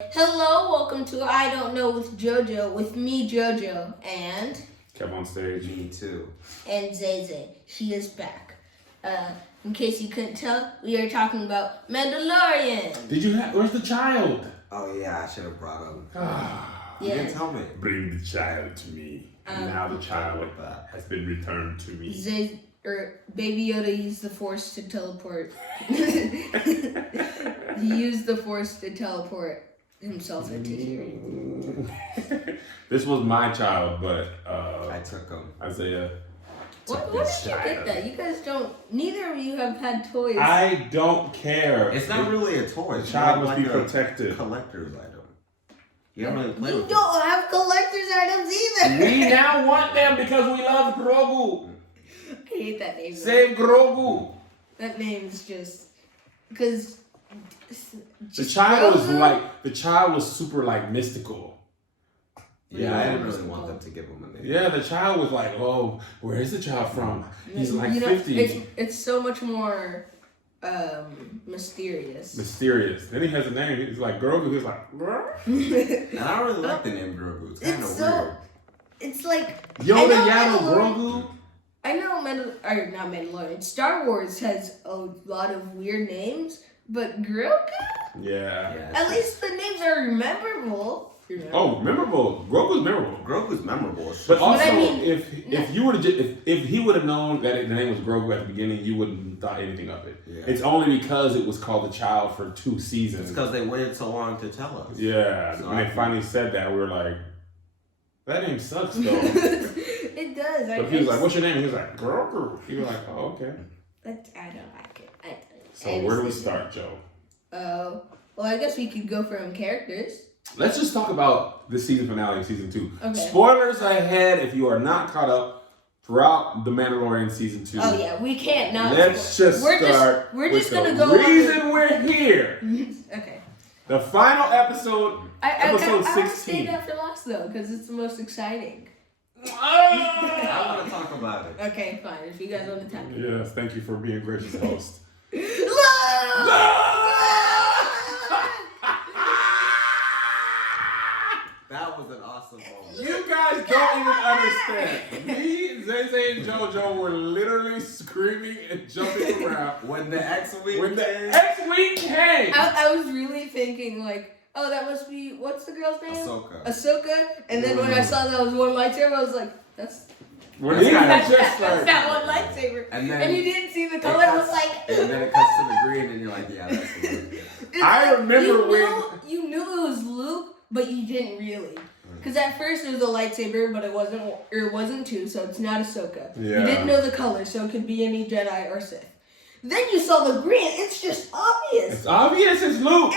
Hello, welcome to I Don't Know with JoJo, with me, JoJo, and... Kept on stage. Me too. And Zay. She is back. In case you couldn't tell, we are talking about Mandalorian. Where's the child? Oh yeah, I should have brought him. You Yeah. didn't tell me. Bring the child to me. And now the child has been returned to me. Baby Yoda used the Force to teleport. He used the Force to teleport himself into here. This was my child, but I took him. Isaiah. What did you get that? You guys don't. Neither of you have had toys. I don't care. It's not really a toy. The child must be protected. Collector's item. You don't really play You with don't have collector's items either. We now want them because we love Grogu. I hate that name. Save Grogu. That name's just because The child was super like mystical. Yeah, I didn't really want them to give him a name. Yeah, the child was like, oh, where is the child from? He's like 50. It's so much more mysterious. Then he has a name. He's like Grogu. He's like, And I don't really like the name Grogu. It's kind of weird. It's like Yoda Yano Grogu. I know not Mandalorian. Star Wars has a lot of weird names, but Grogu? Yeah. At least the names are memorable. Oh, memorable. Grogu's memorable. Grogu's memorable. But also, I mean, if you were to if he would have known that the name was Grogu at the beginning, you wouldn't have thought anything of it. Yeah. It's only because it was called The Child for 2 seasons. It's because they waited so long to tell us. Yeah. So when they finally said that, we were like, that name sucks though. It does. But he was like, what's your name? And he was like, Grogu. You were like, oh, okay. But I don't like it. So where do we start, Joe? Well, I guess we could go from characters. Let's just talk about the season finale of season 2. Okay. Spoilers ahead if you are not caught up throughout The Mandalorian season 2. Oh yeah, we can't not. Let's just start. We're just with gonna the go. reason we're here. Okay. The final episode, episode 16. I stayed after last though, because it's the most exciting. I want to talk about it. Okay, fine. If you guys want to talk. Yes, thank you for being gracious host. That was an awesome moment. You guys don't even understand. Me, Zay, and JoJo were literally screaming and jumping around When the X-Wing came. I was really thinking like, oh, that must be what's the girl's name? Ahsoka. And then when I saw that was one lightsaber, I was like, that's that one lightsaber. And you didn't see the color. I was like, and then it cuts to the green, and you're like, yeah, that's the one. I remember you knew it was Luke, but you didn't really. Because at first it was a lightsaber, but it wasn't 2, so it's not Ahsoka. Yeah. You didn't know the color, so it could be any Jedi or Sith. Then you saw the green. It's just obvious. It's obvious. It's Luke.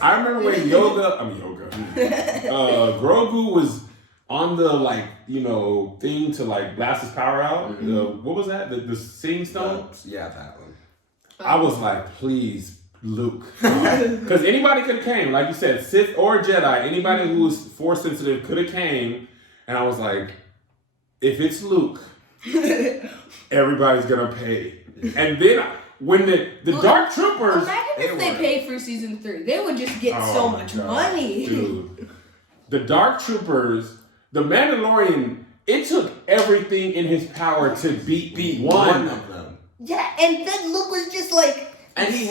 I remember when Grogu was on the thing to blast his power out. Mm-hmm. What was that? The Seeing Stone. Yeah, that one. I was like, please, Luke, because anybody could have came, like you said, Sith or Jedi. Anybody who was Force sensitive could have came, and I was like, if it's Luke, everybody's gonna pay. And then when the Dark Troopers, imagine if they paid for season 3, they would just get so much money. Dude, the Dark Troopers, the Mandalorian, it took everything in his power to beat one of them. Yeah, and then Luke was just like. And he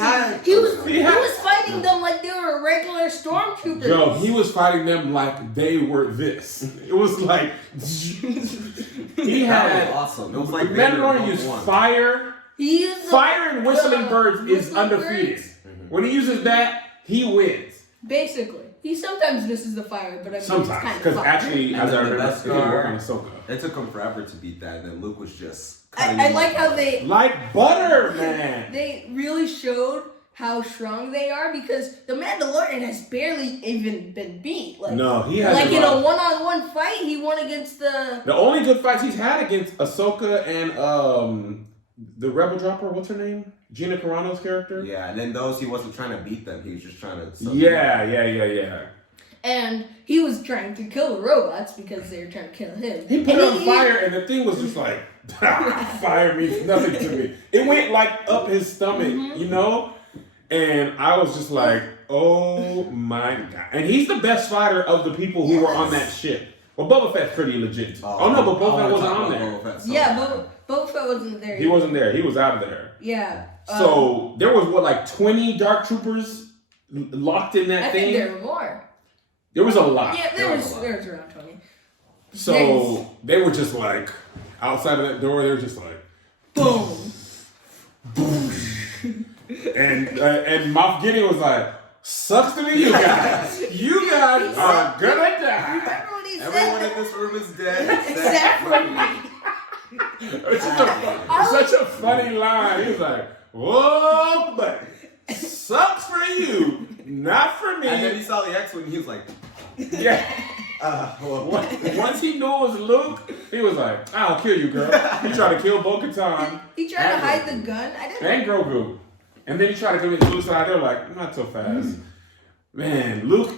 was fighting them like they were regular stormtroopers. Joe, he was fighting them like they were this. It was like he had awesome. It was like Mandalorian used fire. Fire and whistling birds is undefeated. When he uses that, he wins. Basically, he sometimes misses the fire, but I mean, sometimes because actually, as I remember, it didn't work on Ahsoka. It took him forever to beat that, and then Luke was just. I like how they like butter, man. They really showed how strong they are because the Mandalorian has barely even been beat. No, he has. Like in a one-on-one fight, he won against the. The only good fights he's had against Ahsoka and the Rebel Dropper. What's her name? Gina Carano's character. Yeah, and then those he wasn't trying to beat them. He was just trying to. Yeah. And he was trying to kill the robots because they were trying to kill him. He put it on fire, and the thing was just like, fire means nothing to me. It went like up his stomach, you know? And I was just like, oh my God. And he's the best fighter of the people who were on that ship. Well, Boba Fett's pretty legit. Oh no, but Boba Fett wasn't on there. Boba Fett wasn't there. He wasn't there. He was out of there. Yeah. So there was like 20 Dark Troopers locked in that thing? I think there were more. There was a lot. Yeah, there was around 20. So they were just like, outside of that door, they were just like, boom. Boom. and Moff Gideon was like, sucks to be you guys. You guys are gonna die. Remember what he said? Everyone in this room is dead. Except for me. It's such a funny line. He was like, whoa, but sucks for you, not for me. And then he saw the X-Wing and he was like, yeah. Once he knew it was Luke, he was like, I'll kill you, girl. He tried to kill Bo-Katan. He tried to hide the gun. And Grogu. And then he tried to commit suicide. They're like, not so fast. Man, Luke,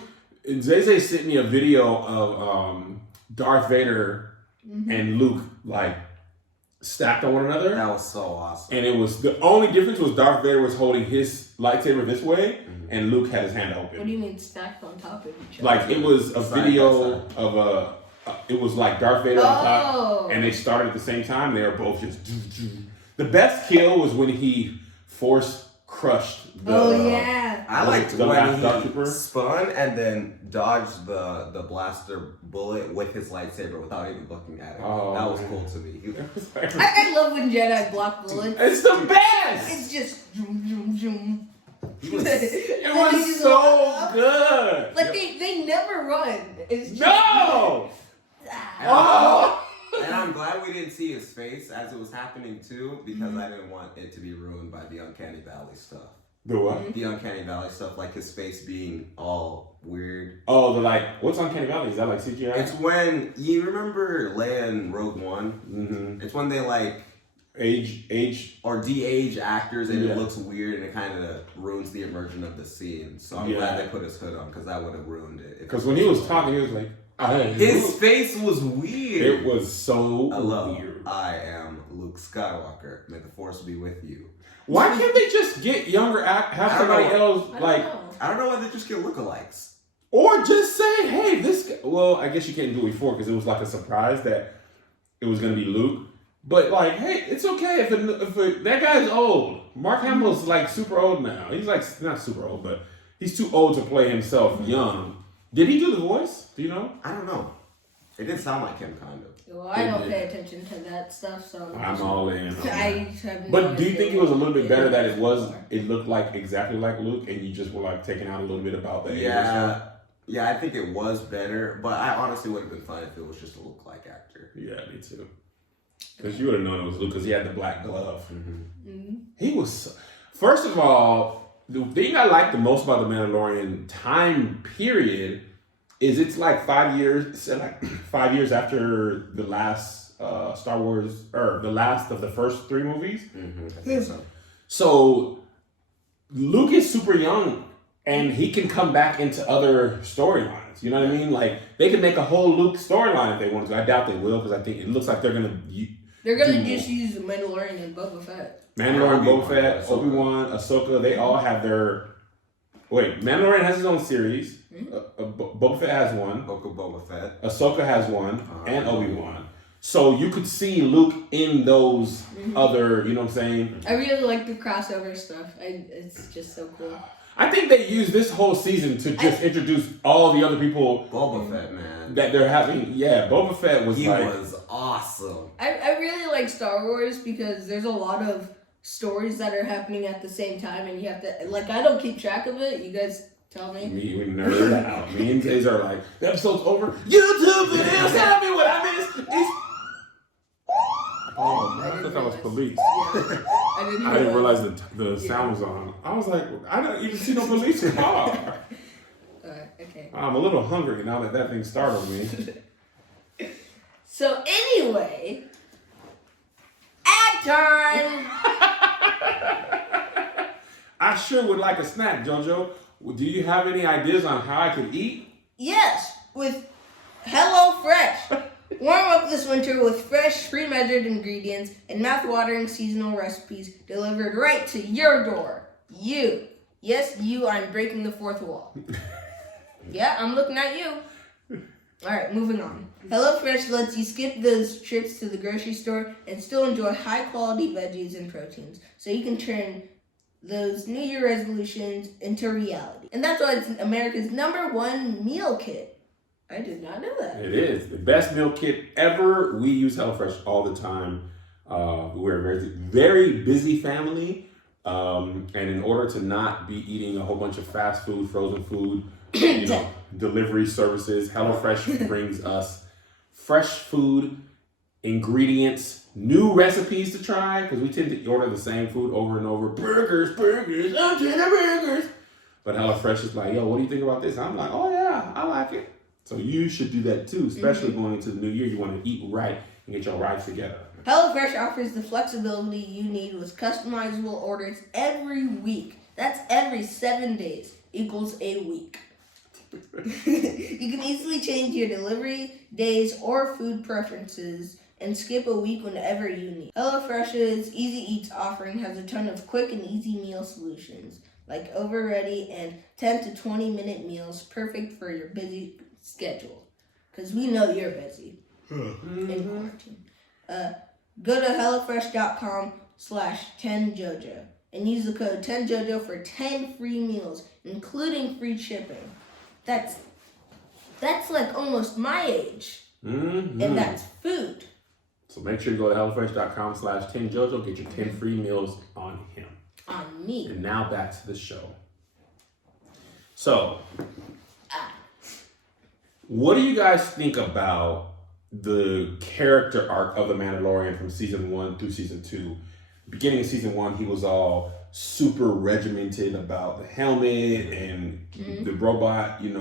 Zay sent me a video of Darth Vader and Luke, like, stacked on one another. That was so awesome. And it was, the only difference was Darth Vader was holding his lightsaber this way, and Luke had his hand open. What do you mean stacked on top of each other? Like, it was a video of it was like Darth Vader on top, and they started at the same time, and they were both just, the best kill was when he force crushed the, I liked the when last he spun and then dodged the blaster bullet with his lightsaber without even looking at it. Oh, that was cool to me. I love when Jedi block bullets. It's the best! It's just zoom, zoom, zoom. It was so good! Like, they never run. It's just... No! Oh! And I'm glad we didn't see his face as it was happening too, because I didn't want it to be ruined by the Uncanny Valley stuff. The what? The Uncanny Valley stuff, like his face being all weird. Oh, what's Uncanny Valley? Is that like CGI? It's when, you remember Leia in Rogue One? Mm-hmm. It's when they like age or de-age actors and it looks weird and it kind of ruins the immersion of the scene. So I'm glad they put his hood on, because that would have ruined it. Because when he was talking, he was like, his face was weird. It was so weird. I am Luke Skywalker. May the Force be with you. Why can't they just get younger, have somebody else, like... I don't know why they just get lookalikes. Or just say, hey, this guy... Well, I guess you can't do it before, because it was like a surprise that it was going to be Luke. But, like, hey, it's okay if that guy's old. Mark Hamill's, like, super old now. He's, like, not super old, but he's too old to play himself young. Did he do the voice? Do you know? I don't know. It did sound like him, kind of. Well, I don't pay attention to that stuff, so... I'm all in. But do you think it was a little bit better that it looked like exactly like Luke, and you just were, like, taking out a little bit about that? Yeah, I think it was better, but I honestly would have been fine if it was just a look-like actor. Yeah, me too. Because you would have known it was Luke, because he had the black glove. He was... First of all, the thing I like the most about the Mandalorian time period is it's like 5 years, like 5 years after the last Star Wars, or the last of the first 3 movies. I think so. So Luke is super young, and he can come back into other storylines. You know what I mean? Like, they could make a whole Luke storyline if they wanted to. I doubt they will, because I think it looks like they're gonna just use the Mandalorian and Boba Fett. Mandalorian, Boba Fett, Obi-Wan, Ahsoka, they all have their... Wait, Mandalorian has his own series. Boba Fett has one. Boba Fett. Ahsoka has one. And Obi-Wan. So you could see Luke in those other, you know what I'm saying? I really like the crossover stuff. It's just so cool. I think they used this whole season to just introduce all the other people. Boba Fett, man. That they're having. Yeah, Boba Fett was was awesome. I really like Star Wars because there's a lot of stories that are happening at the same time, and you have to, like, I don't keep track of it. You guys tell me. We nerd out. Me and Taze are like, the episode's over. YouTube videos, tell me what I missed. Oh, I thought that was police. Yeah. I didn't realize the sound was on. I was like, I don't even see no police car. Okay. I'm a little hungry now that thing startled me. So anyway, ad time. I sure would like a snack, JoJo. Do you have any ideas on how I could eat? Yes, with HelloFresh. Warm up this winter with fresh, pre-measured ingredients and mouth-watering seasonal recipes delivered right to your door. You Yes, you, I'm breaking the fourth wall. Yeah, I'm looking at you. Alright, moving on. HelloFresh lets you skip those trips to the grocery store and still enjoy high-quality veggies and proteins, so you can turn those New Year resolutions into reality. And that's why it's America's #1 meal kit. I did not know that. It is. The best meal kit ever. We use HelloFresh all the time. We're a very, very busy family. And in order to not be eating a whole bunch of fast food, frozen food, delivery services, HelloFresh brings us fresh food, ingredients, new recipes to try, because we tend to order the same food over and over. Burgers, I'm trying burgers. But HelloFresh is like, yo, what do you think about this? I'm like, oh yeah, I like it. So you should do that too, especially going into the new year. You want to eat right and get your life together. HelloFresh offers the flexibility you need with customizable orders every week. That's every 7 days equals a week. You can easily change your delivery days or food preferences and skip a week whenever you need. HelloFresh's Easy Eats offering has a ton of quick and easy meal solutions, like over-ready and 10 to 20 minute meals, perfect for your busy schedule. Because we know you're busy in quarantine. Go to HelloFresh.com/10JoJo and use the code 10JoJo for 10 free meals, including free shipping. That's like almost my age. And that's food. So make sure you go to HelloFresh.com/10JoJo, get your 10 free meals on him. On me. And now back to the show. So, what do you guys think about the character arc of the Mandalorian from season 1 through season 2? Beginning of season 1, he was all super regimented about the helmet and the robot, the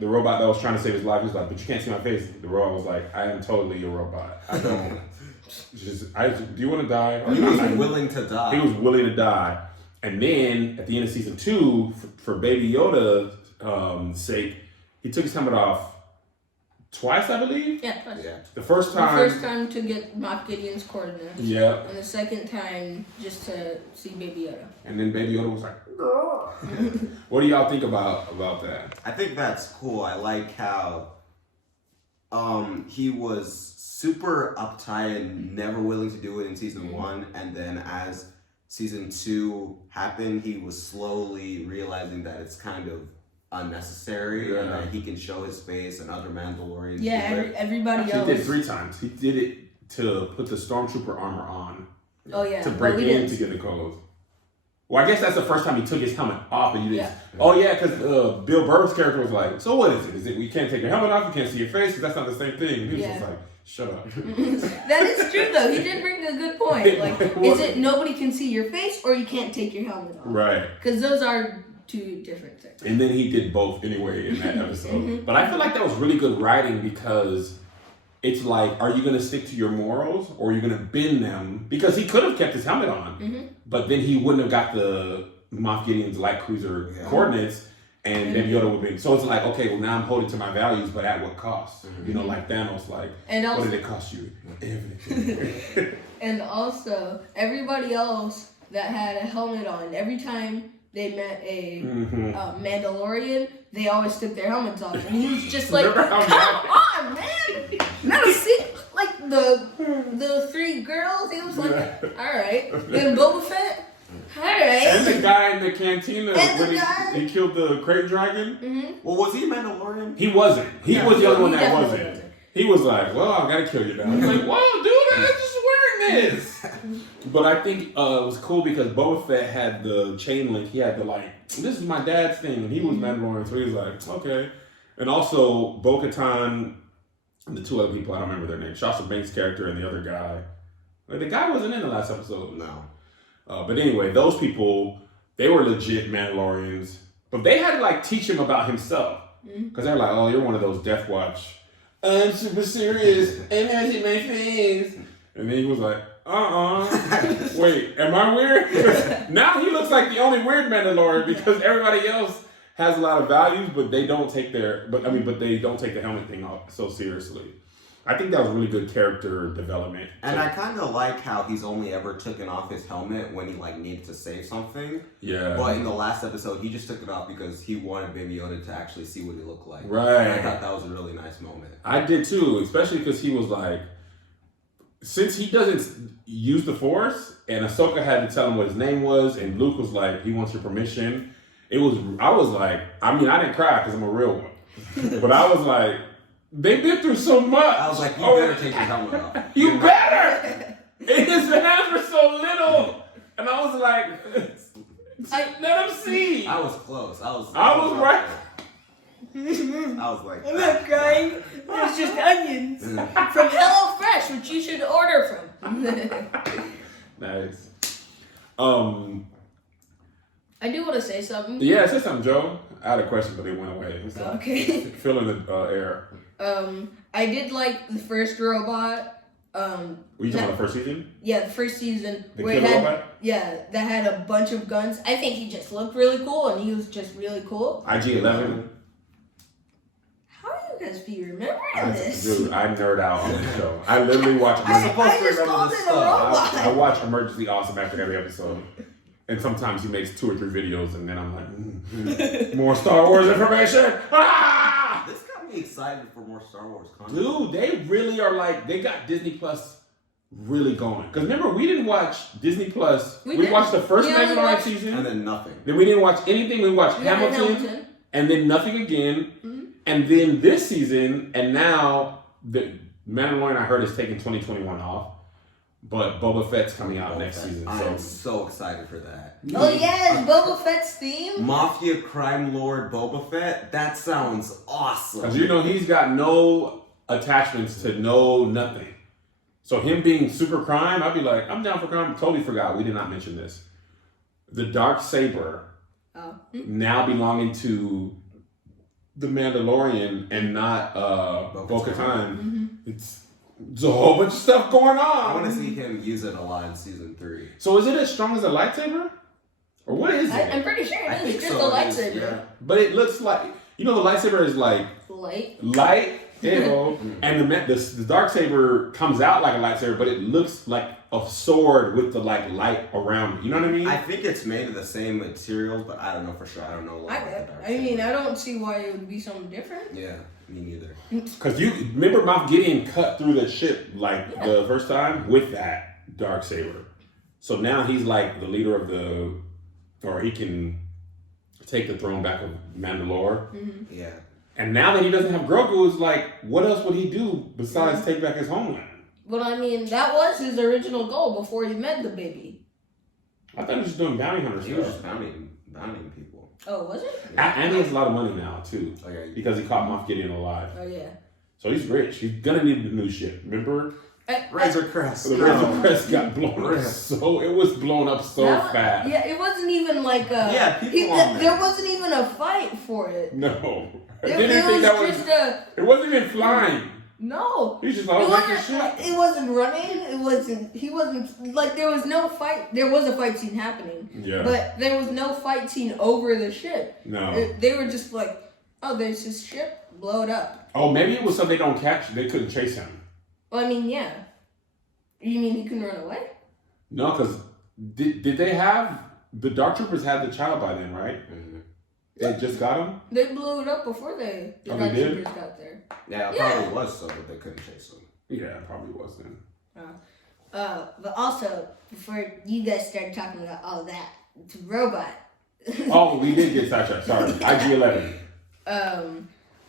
robot that was trying to save his life. He was like, but you can't see my face. The robot was like, I am totally a robot. I don't. Do you want to die? He was willing to die. He was willing to die. And then at the end of season 2, for Baby Yoda's sake, he took his helmet off twice, I believe? Yeah, twice. Yeah. The first time to get Moff Gideon's coordinates. Yeah. And the second time just to see Baby Yoda. And then Baby Yoda was like, what do y'all think about that? I think that's cool. I like how he was super uptight and never willing to do it in season 1, and then as season 2 happened, he was slowly realizing that it's kind of unnecessary and that he can show his face and other Mandalorians. Everybody else. He did it 3 times. He did it to put the Stormtrooper armor on. Oh yeah. To break in to get the clothes. Well, I guess that's the first time he took his helmet off and you didn't. Yeah. Oh yeah, because Bill Burr's character was like, so what is it? Is it we can't take your helmet off, you can't see your face, because that's not the same thing. And he was just like, shut up. That is true though. He did bring a good point. Like, is it nobody can see your face or you can't take your helmet off? Right. Because those are 2 different things. And then he did both anyway in that episode. But I feel like that was really good writing, because it's like, are you going to stick to your morals or are you going to bend them? Because he could have kept his helmet on, but then he wouldn't have got the Moff Gideon's light cruiser coordinates, and then Yoda would be. So it's like, okay, well now I'm holding to my values, but at what cost? Like Thanos, like, and also, what did it cost you? Everything. And also, everybody else that had a helmet on, every time they met a Mandalorian, they always took their helmets off, and he was just like, "Come on, man! Not a like the 3 girls." He was like, "All right." Then Boba Fett, all right. And the guy in the cantina when he killed the crate dragon. Well, was he a Mandalorian? He wasn't. He was the only one that wasn't. He was like, "Well, I gotta kill you now." He's like, "Whoa, dude, I'm just wearing this." But I think it was cool because Boba Fett had the chain link. He had the this is my dad's thing, and he was Mandalorian, so he was like, okay. And also Bo-Katan and the 2 other people, I don't remember their names. Sasha Banks' character and the other guy. The guy wasn't in the last episode. No. But anyway, those people, they were legit Mandalorians, but they had to teach him about himself, because they're like, oh, you're one of those Death Watch. I'm super serious. I'm hashing my face. And then he was like, wait, am I weird? Now he looks like the only weird Mandalorian, because everybody else has a lot of values, but they don't take the helmet thing off so seriously. I think that was really good character development. And I kind of like how he's only ever taken off his helmet when he like needed to say something. Yeah. But in the last episode, he just took it off because he wanted Baby Yoda to actually see what he looked like. Right. And I thought that was a really nice moment. I did too, especially because he was like, since he doesn't use the Force, and Ahsoka had to tell him what his name was, and Luke was like, he wants your permission. I was like, I mean, I didn't cry because I'm a real one. But I was like, they've been through so much. I was like, you better take your helmet off. You better! And his hands were so little. And I was like, let him see. I was close. I was right. I was like, I'm not crying. It's just onions from HelloFresh, which you should order from. Nice. I do want to say something. Yeah, say something, Joe. I had a question, but it went away. So Okay. fill in the air. I did like the first robot. Were you talking about the first season? Yeah, the first season. The where it killer had, robot? yeah, that had a bunch of guns. I think he just looked really cool, and he was just really cool. IG-11. How do you guys be remembering this? Dude, I nerd out on this show. I literally watch. I supposed to just remember called this it a stuff. robot. I watch Emergency Awesome after every episode. And sometimes he makes 2 or 3 videos, and then I'm like, more Star Wars information. Ah! This got me excited for more Star Wars content. Dude, they really are like, they got Disney Plus really going. Because remember, we didn't watch Disney Plus. We did. watched the first We only Mandalorian watched- season. And then nothing. Then we didn't watch anything. We watched Yeah, Hamilton, and then nothing again. Mm-hmm. And then this season, and now the Mandalorian I heard is taking 2021 off. But Boba Fett's coming out next season. I So am so excited for that. Oh yes, Boba Fett's theme. Mafia crime lord Boba Fett? That sounds awesome. because you know he's got no attachments to nothing. So him being super crime, I'd be like, I'm down for crime. Totally forgot. We did not mention this. The darksaber now belonging to the Mandalorian and not Bo-Katan. It's a whole bunch of stuff going on. I want to see him use it a lot in season 3. So is it as strong as a lightsaber? Or what is it? I'm pretty sure I it think is just so, a it is, lightsaber. yeah. But it looks like, you know, the lightsaber is like Light. light, and the darksaber comes out like a lightsaber, but it looks like a sword with the like light around it. You know what I mean? I think it's made of the same materials, but I don't know for sure. I don't know a lot about the dark I mean, saber. I don't see why it would be something different. Yeah, me neither. Because you remember Moff Gideon cut through the ship like the first time with that darksaber. So now he's like the leader of or he can take the throne back of Mandalore. Mm-hmm. Yeah. And now that he doesn't have Grogu, it's like, what else would he do besides take back his homeland? But I mean, that was his original goal before he met the baby. I thought he was just doing bounty hunter He was stuff. just bounding people. Oh, was it? And he has a lot of money now, too. Oh, yeah. Because he caught Moff Gideon alive. Oh yeah. So he's rich. He's gonna need a new ship. Remember? Razor Crest. The Razor Crest got blown up so it was blown up so fast. Yeah, it wasn't even like a. Yeah, people on there wasn't even a fight for it. No. I It didn't think was that was. just a. It wasn't even flying. No. He was just It like, wasn't, making shit. it wasn't running. It wasn't. He wasn't like there was no fight. There was a fight scene happening, Yeah. but there was no fight scene over the ship. No. They were just like, oh, there's this ship, blow it up. Oh, maybe it was something they don't catch. They couldn't chase him. Well, I mean, yeah. You mean he can run away? No, because did they have the Dark Troopers had the child by then, right? Mm-hmm. They just got him. They blew it up before the Oh, they did? troopers got there. Yeah, it Yeah. probably was so, but they couldn't chase him. Yeah, it probably was then. But also, before you guys started talking about all that, it's a robot. Oh, we did get sidetracked. Sorry. IG-11.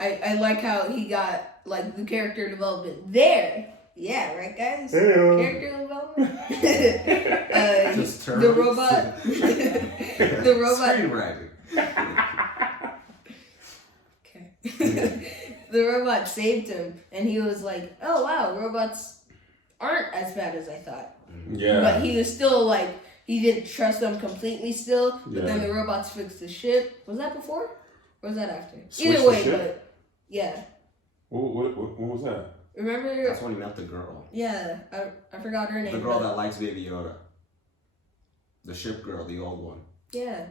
I like how he got like the character development there. Yeah, right, guys. Hey-o. Character development. Just The turns. robot. The robot. Screenwriting. Okay. The robot saved him, and he was like, "Oh wow, robots aren't as bad as I thought." Yeah. But he was still like, he didn't trust them completely still. But then Yeah. the robots fixed the ship. Was that before? Or was that after? Switched Either the way, ship? but yeah. What was that? Remember? That's when he met the girl. Yeah, I forgot her name. The girl but- that likes Baby Yoda. The ship girl, the old one. Yeah.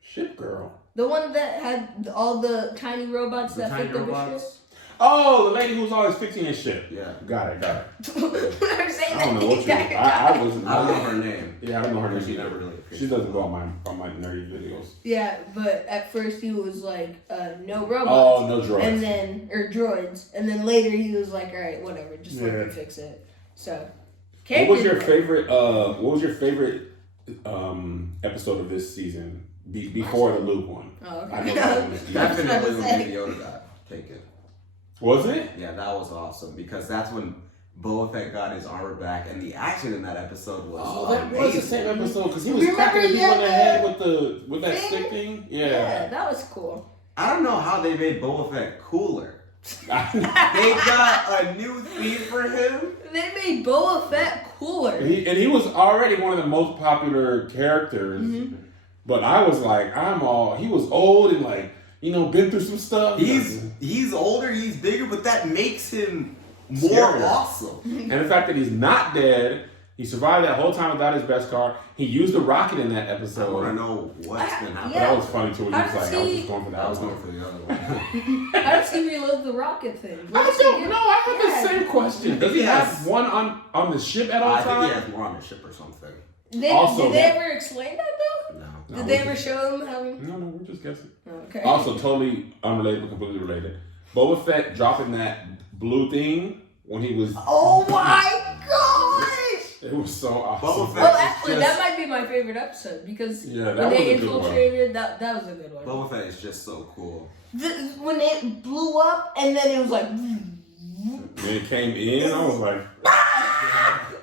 Ship girl. The one that had all the tiny robots The that tiny picked up the ship. robots. Oh, the lady who was always fixing his shit. Yeah. Got it. I'm saying I don't that know what you. I wasn't. I don't know her name. Yeah, I don't know her name. She either. never really appeared. She doesn't go on my nerdy videos. Yeah, but at first he was like, no robots. Oh, no droids. And then, or droids. And then later he was like, alright, whatever, just let me fix it. So, What was your favorite? What was your favorite episode of this season before the Luke one? Oh, okay. I know that was Definitely when Baby Yoda got taken. Was it? Yeah, that was awesome because that's when Boba Fett got his armor back, and the action in that episode was that amazing. was the same episode because he was Remember cracking people in the that, head with that thing? stick thing. Yeah, that was cool. I don't know how they made Boba Fett cooler. They got a new theme for him. They made Boba Fett cooler. He was already one of the most popular characters, but I was like, he was old and like, been through some stuff. He's older, he's bigger, but that makes him more Scarier. awesome. And the fact that he's not dead, he survived that whole time without his best car. He used the rocket in that I episode. want to know what's been happening. Yeah. That was funny too. He How was does like, I was he- just going for that. I was going for the other one. How does he reload the rocket thing? I don't know. I have Yeah. the same question. Does he Yes. have one on the ship at all I think times? he has more on the ship or something. Did they ever explain that though? No. Did they ever show him how? No, we're just guessing. Oh, okay. Also, totally unrelated but completely related. Boba Fett dropping that blue thing when he was. Oh my gosh! It was so awesome. Boba Fett- Well, It's actually, just- that might be my favorite episode because Yeah, that when was they a good one. infiltrated, that was a good one. Boba Fett is just so cool. When it blew up and then it was like. When it came in, I was like.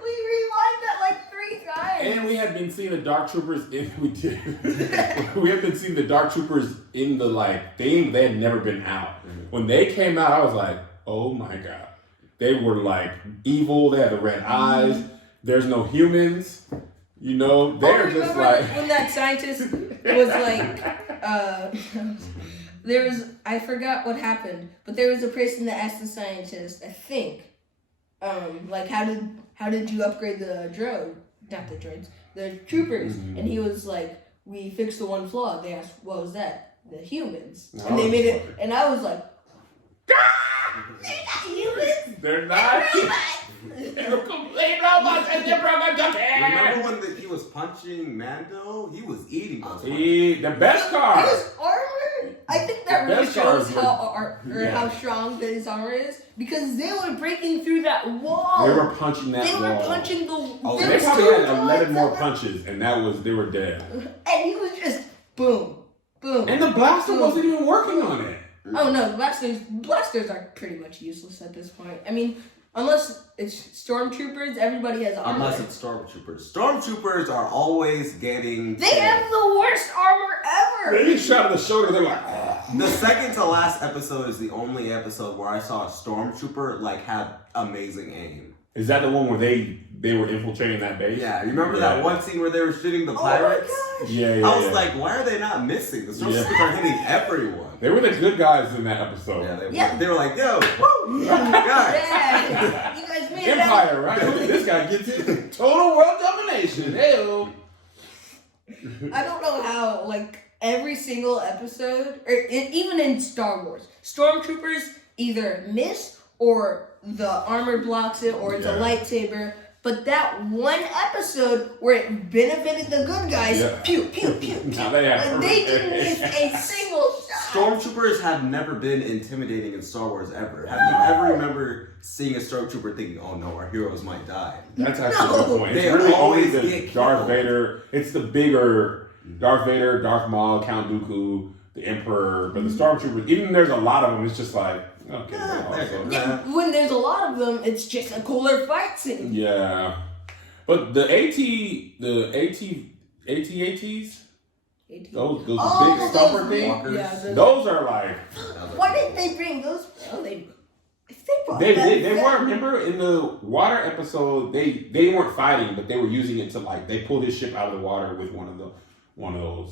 We rewind that like 3 times. And we had been seeing the Dark Troopers we had been seeing the Dark Troopers in the thing. They had never been out. When they came out, I was like, oh my god. They were like evil, they had the red eyes, there's no humans. They're just remember like when that scientist was like, I forgot what happened, but there was a person that asked the scientist, I think, how did you upgrade the the troopers? Mhm. And he was like, we fixed the one flaw. They asked, what was that? The humans. No, And they made it, fucker. and I was like, they're not humans. they're not. They're You complete robots and you broke a duck. Remember when he was punching Mando? He was eating those. The best car. His armor, I think that The really best shows cars were- how strong that his armor is because they were breaking through that wall. They were punching that They wall. were punching the. Oh, there They was probably 2 had 11 guys more that- punches, and they were dead. And he was just boom, boom. And the blaster wasn't even working on it. Oh no, blasters are pretty much useless at this point. I mean, unless it's stormtroopers, everybody has armor. Unless it's stormtroopers. Stormtroopers are always getting. They have the worst armor ever. They get shot in the shoulder, they're like, The second to last episode is the only episode where I saw a stormtrooper have amazing aim. Is that the one where they were infiltrating that base? Yeah, remember that one scene where they were shooting the Oh pirates? my gosh. Yeah. I was like, why are they not missing? The stormtroopers are hitting everyone. They were the good guys in that episode. Yeah, Yeah. they were like, yo, woo, guys. Yeah, you guys made it. Empire, right? This guy gets it. Total world domination. Hey-o. I don't know how, every single episode, or even in Star Wars, stormtroopers either miss or the armor blocks it or it's a lightsaber. But that one episode where it benefited the good guys, pew, pew, pew, pew. Now they have And they didn't miss a single shot. Stormtroopers have never been intimidating in Star Wars ever. Have you ever remember seeing a stormtrooper thinking, "Oh no, our heroes might die"? That's actually a good point. They It's really only always the get Darth killed. Vader. It's the bigger Darth Vader, Darth Maul, Count Dooku, the Emperor. But the Stormtroopers, even there's a lot of them, it's just like, okay. Yeah, also. Yeah, when there's a lot of them, it's just a cooler fight scene. Yeah. But the AT-ATs, those Oh, big stumper those things, walkers. Yeah, those are like, why didn't they bring those? Oh, they brought they that weren't, remember in the water episode, they weren't fighting, but they were using it to they pulled his ship out of the water with one of those.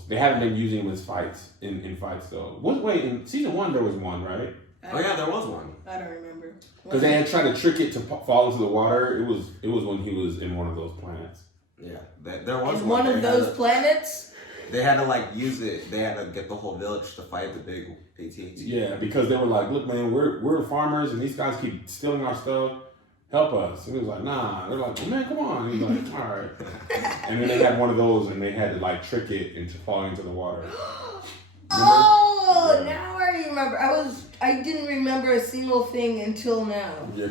They haven't been using them as fights, in fights though. Wait, in season 1 there was one, right? Oh yeah, there was one. I don't remember. Because they had tried to trick it to fall into the water. It was when he was in one of those planets. Yeah, there was Is one of They those had planets They had to like use it. They had to get the whole village to fight the big AT&T. Yeah, because they were like, look, man, we're farmers and these guys keep stealing our stuff. Help us. And he was like, nah. They're like, man, come on. He's like, all right. And then they had one of those and they had to like trick it into falling into the water. Oh, Yeah. now I remember. I didn't remember a single thing until now. Yeah.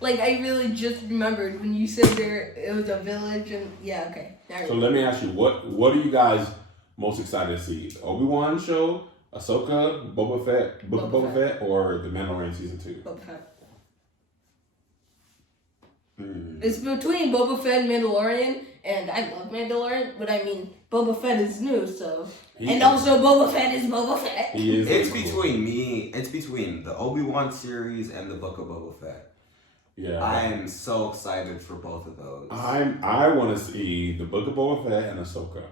I really just remembered when you said it was a village and yeah, okay. Now So let me ask you, what are you guys most excited to see? The Obi-Wan show, Ahsoka, Boba Fett, Book of Boba Fett, or The Mandalorian Season 2? Boba Fett. Mm. It's between Boba Fett and Mandalorian, and I love Mandalorian, but I mean, Boba Fett is new, so. And also, Boba Fett is Boba Fett. He is. It's between the Obi-Wan series and the Book of Boba Fett. Yeah. I am so excited for both of those. I want to see the Book of Boba Fett and Ahsoka,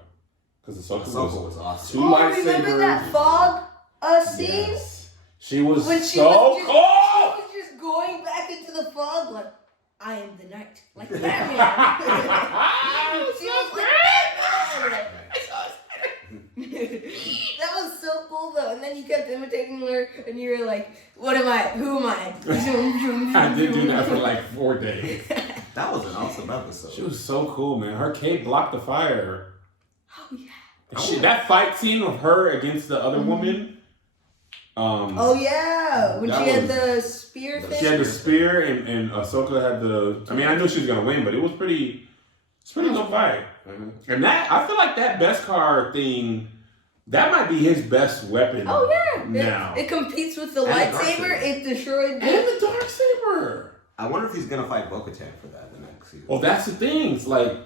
because Ahsoka was awesome. two lightsabers. Remember that fog scene? Yes. She was When so she was just, cool. She was just going back into the fog like, I am the night. Like Batman. She was like Batman. That was so cool though. And then you kept imitating her and you were like, what am I? Who am I? I did do that for like 4 days. That was an awesome episode. She was so cool, man. Her cape blocked the fire. Oh yeah. That fight scene of her against the other woman. Oh yeah, when that she had was- the spear thing. She had the spear and Ahsoka had the. I mean, I knew she was gonna win, but it was pretty. It's pretty good fight. And that I feel like that Beskar thing, that might be his best weapon. Oh yeah. Now It competes with the And the lightsaber. darksaber. It destroyed. and the darksaber. I wonder if he's gonna fight Bo-Katan for that the next season. Well, that's the thing. It's like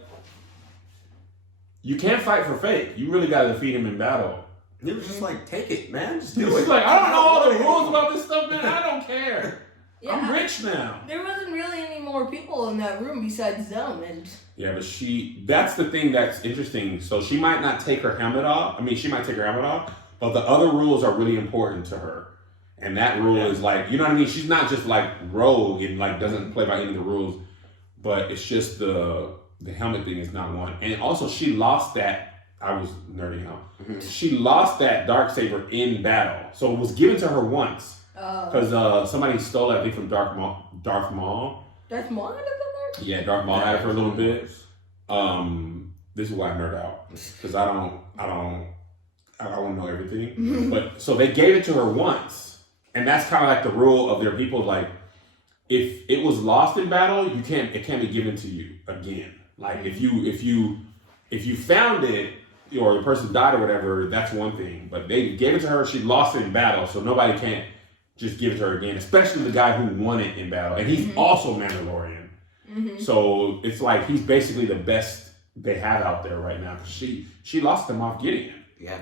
you can't fight for fate. You really got to defeat him in battle. He was just like, take it, man. Just He's do it. like, I don't know all the rules about this stuff, man. I don't care. Yeah. I'm rich now. There wasn't really any more people in that room besides them, and Yeah, but that's the thing that's interesting. So she might not take her helmet off. I mean, she might take her helmet off, but the other rules are really important to her. And that rule is like, you know what I mean? She's not just like rogue and like doesn't play by any of the rules, but it's just the helmet thing is not one. And also she lost that, I was nerding out. Mhm. She lost that darksaber in battle. So it was given to her once. Because somebody stole that thing from Darth Maul. Darth Maul had it in there. Yeah, Darth Maul had it for a little bit. This is why I nerd out, because I don't want to know everything. But so they gave it to her once, and that's kind of like the rule of their people. Like, if it was lost in battle, it can't be given to you again. Like if you found it or the person died or whatever, that's one thing. But they gave it to her, she lost it in battle, so nobody can't just give it to her again. Especially the guy who won it in battle, and he's also Mandalorian. So it's like he's basically the best they have out there right now. Cause she lost him off Gideon. Yeah.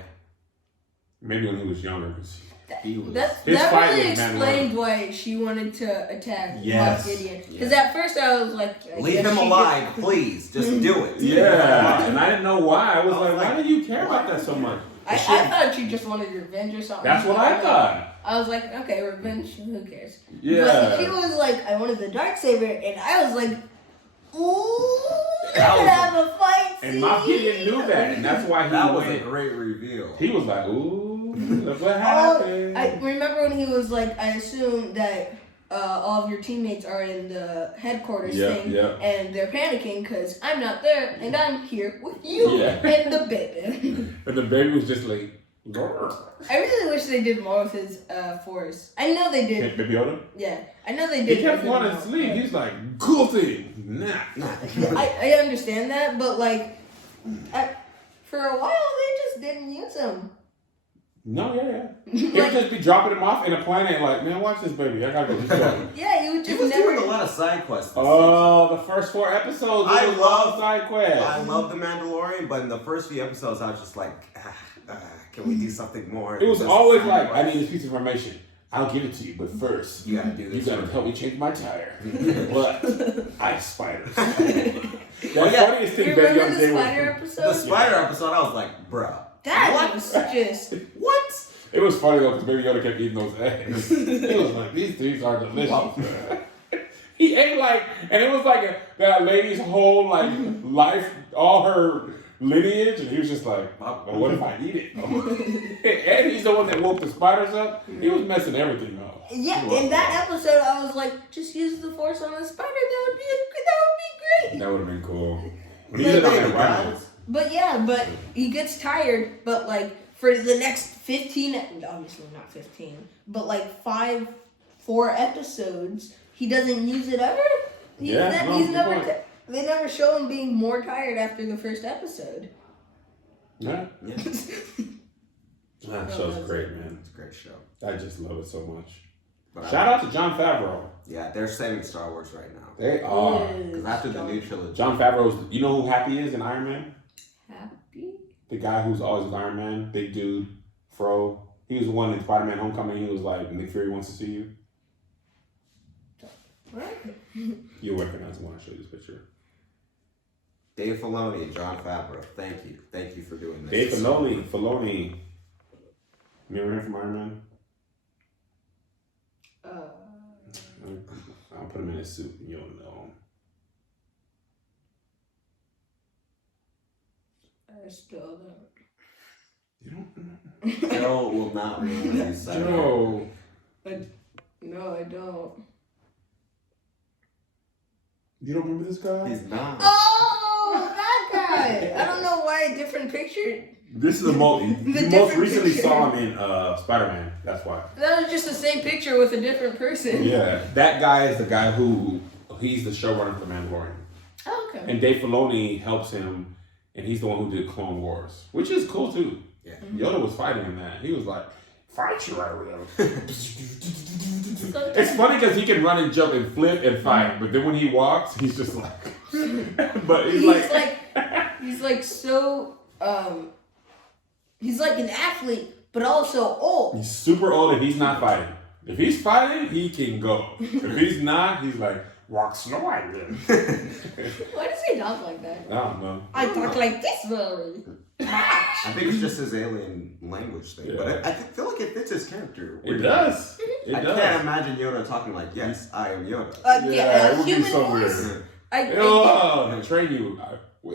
Maybe when he was younger. Cause He was. That His fight really with explained why she wanted to attack Yes. Moff Gideon. Because at first I was like, I Leave guess him she alive, please. Just do it. yeah, and I didn't know why. I was I was like, why like, do you care about that so much? I thought she just wanted revenge or something. That's what I thought. I was like, okay, revenge, who cares? Yeah. But she was like, I wanted the darksaber, and I was like, ooh, That we was- have a fight scene. And Moff Gideon knew that, and that's why he That was a went. great reveal. He was like, ooh, look what Oh, happened. I remember when he was like, I assume that all of your teammates are in the headquarters thing, and they're panicking because I'm not there, and I'm here with you Yeah. and the baby. And the baby was just like, "Grr." I really wish they did more with his force. I know they did. Baby Yoda? Yeah, I know they did. He kept with wanting him to more, sleep. but- He's like, cool thing. Nah. I understand that, but like, for a while they just didn't use him. No, He would just be dropping him off in a planet like, man, watch this baby. I gotta go do something. Yeah, you would He just was never. doing a lot of side quests. Oh, the first 4 episodes. I was love- all side quests. I love The Mandalorian, but in the first few episodes, I was just like, can we do something more? It was Just always side like, I quests. need this piece of information. I'll give it to you, but first, You gotta do you this. gotta help me change my tire. But ice spiders. Well, The yeah. funniest thing You Baby remember Yoda the did spider was, episode? The spider episode, I was like, bruh. That what? was just. What? it was funny though because Baby Yoda kept eating those eggs. He was like, these things are delicious. man." He ate like, and it was like that lady's whole like life, all her lineage, and he was just like, well, what if I eat it? And he's the one that woke the spiders up. He was messing everything up. Yeah, in that episode, I was like, just use the force on the spider. That would be great. That would have been cool. When he did it on that rhino. But yeah, but he gets tired. But like for the next 15, obviously not 15, but like 4 episodes, he doesn't use it ever. They never show him being more tired after the first episode. Yeah. That show's great, man. It's a great show. I just love it so much. But Shout out to Jon Favreau. Yeah, they're saving Star Wars right now. They are. Because after the new trilogy. Jon Favreau's, you know who Happy is in Iron Man? Happy? The guy who's always with Iron Man, big dude, Fro. He was the one in Spider-Man Homecoming. He was like, Nick Fury wants to see you. What? You'll recognize him when I show you this picture. Dave Filoni and Jon Favreau. Thank you. Thank you for doing this. Dave Filoni. Remember him from Iron Man? I'll put him in his suit and you'll know him. I still don't. You don't know? Joe will not remember these seven. Joe. No, I don't. You don't remember this guy? He's not. Oh, that guy! I don't know why a different picture. This is you most recently picture. saw him in Spider-Man. That's why. That was just the same picture with a different person. Yeah, that guy is the guy he's the showrunner for The Mandalorian. Oh, okay. And Dave Filoni helps him, and he's the one who did Clone Wars, which is cool too. Yeah. Yoda was fighting in that. He was like, fight you right with him. It's funny because he can run and jump and flip and fight, but then when he walks, he's just like, but he's like so, he's like an athlete, but also old. He's super old and he's not fighting. If he's fighting, he can go. If he's not, he's like, walk slow, I will. Why does he talk like that? I don't know. I talk like this, very. I think it's just his alien language thing. Yeah. But I feel like it fits his character. It does. It I does. can't imagine Yoda talking like, yes, I am Yoda. It would be human so voice. weird. Train you.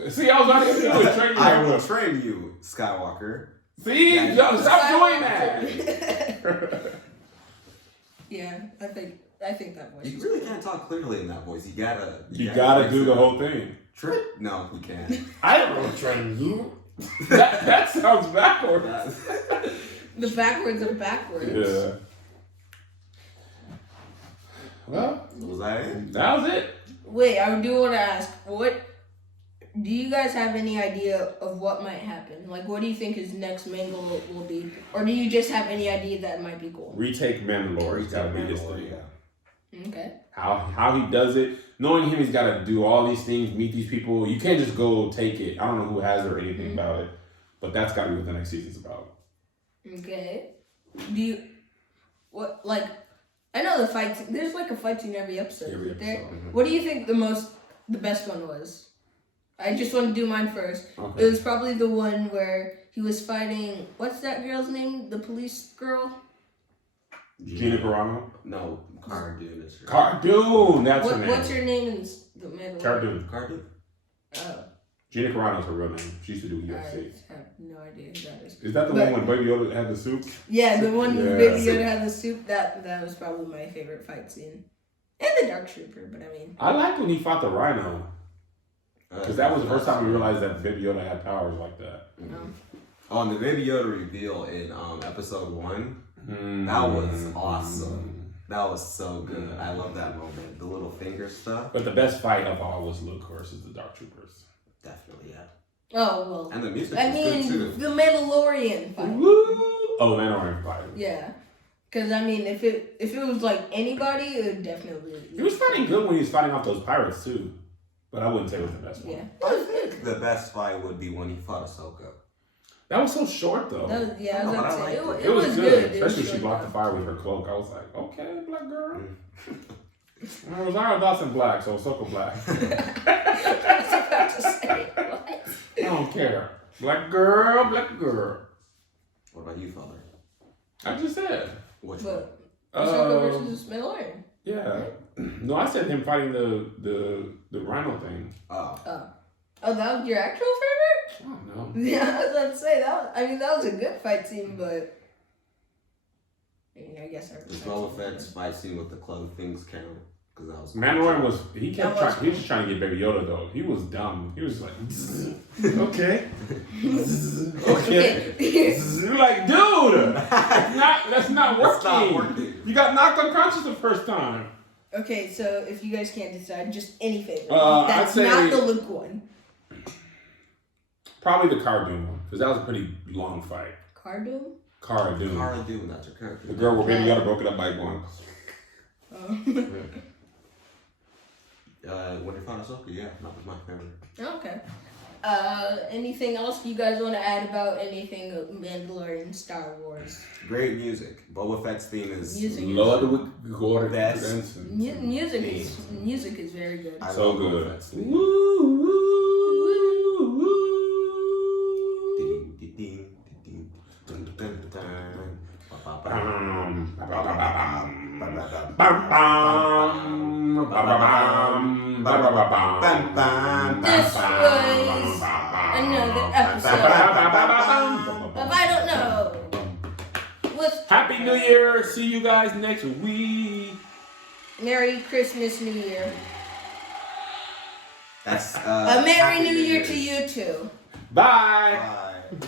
See, I was about to get to train you. I will train you, Skywalker. See? Yo, stop doing that. Yeah, I think that voice. You really can't talk clearly in that voice. You gotta do the whole thing. No, you can't. I don't know train you. That sounds backwards. The backwards of backwards. Yeah. Well, Was that it? that was it. Wait, I do want to ask, do you guys have any idea of what might happen? Like, what do you think his next mangle will be? Or do you just have any idea that it might be cool? Retake Mandalorian. Gotta be his thing. Okay. How he does it. Knowing him, he's got to do all these things, meet these people. You can't just go take it. I don't know who has it or anything about it, but that's got to be what the next season's about. Okay. I know the fight scene. There's like a fight scene every episode. Every isn't there? episode. What do you think the best one was? I just want to do mine first. Okay. It was probably the one where he was fighting, what's that girl's name? The police girl? Gina Carano? No, Cardoon is her. Cardoon! That's her name. What's her name in the Mandalorian? Cardoon. Cardoon? Oh. Gina Carano's her real name. She used to do UFC. I have no idea who that is. Is that the one when Baby Yoda had the soup? Yeah, the one Yeah. where Baby Yoda had the soup, that was probably my favorite fight scene. And the Dark Trooper, but I mean. I liked when he fought the Rhino. Because that was the first time we realized that Baby Yoda had powers like that. Oh, and the Baby Yoda reveal in episode 1, that was awesome. That was so good. I love that moment. The little finger stuff. But the best fight of all was Luke versus the Dark Troopers. Definitely, yeah. Oh, well. And the music I was mean, good too. the Mandalorian fight. Woo! Oh, Mandalorian fight. Yeah. Because, I mean, if it was like anybody, it would definitely. He was fighting good when he was fighting off those pirates too. But I wouldn't say it was the best one. Yeah. I think the best fight would be when he fought Ahsoka. That was so short though. I was about to say, It was good. It was Especially when she short blocked the fire with her cloak. I was like, okay, black girl. Rosario Dawson black, so Ahsoka black. I was about to say, what? I don't care. Black girl, black girl. What about you, father? I just said. Which one? But Ahsoka versus Mandalorian. Yeah. No, I said him fighting the rhino thing. Oh. Oh, that was your actual favorite? don't know. Yeah, I was about to say that was a good fight scene, but I mean, I guess The Boba Fett's fight scene with the clone things count. Because that was Mandalorian was he was just trying to get Baby Yoda though. He was dumb. He was like, okay. Okay. You're like, dude, that's not working. You got knocked unconscious the first time. Okay, so if you guys can't decide, just any favorite. I'd say not the Luke one. Probably the Cara Dune one, because that was a pretty long fight. Cara Dune? Cara Dune. Cara Dune, that's your character. The girl where Baby Yoda broke it up by one. When they found Ahsoka, yeah, that was my favorite. Okay. Anything else you guys want to add about anything of Mandalorian, Star Wars? Great music. Boba Fett's theme is Lord of the Gore. Best. Music is very good. So good. This was another episode of I Don't Know. With Happy New Year. See you guys next week. Merry Christmas, New Year. That's a Merry New Year to you too. Bye. Bye.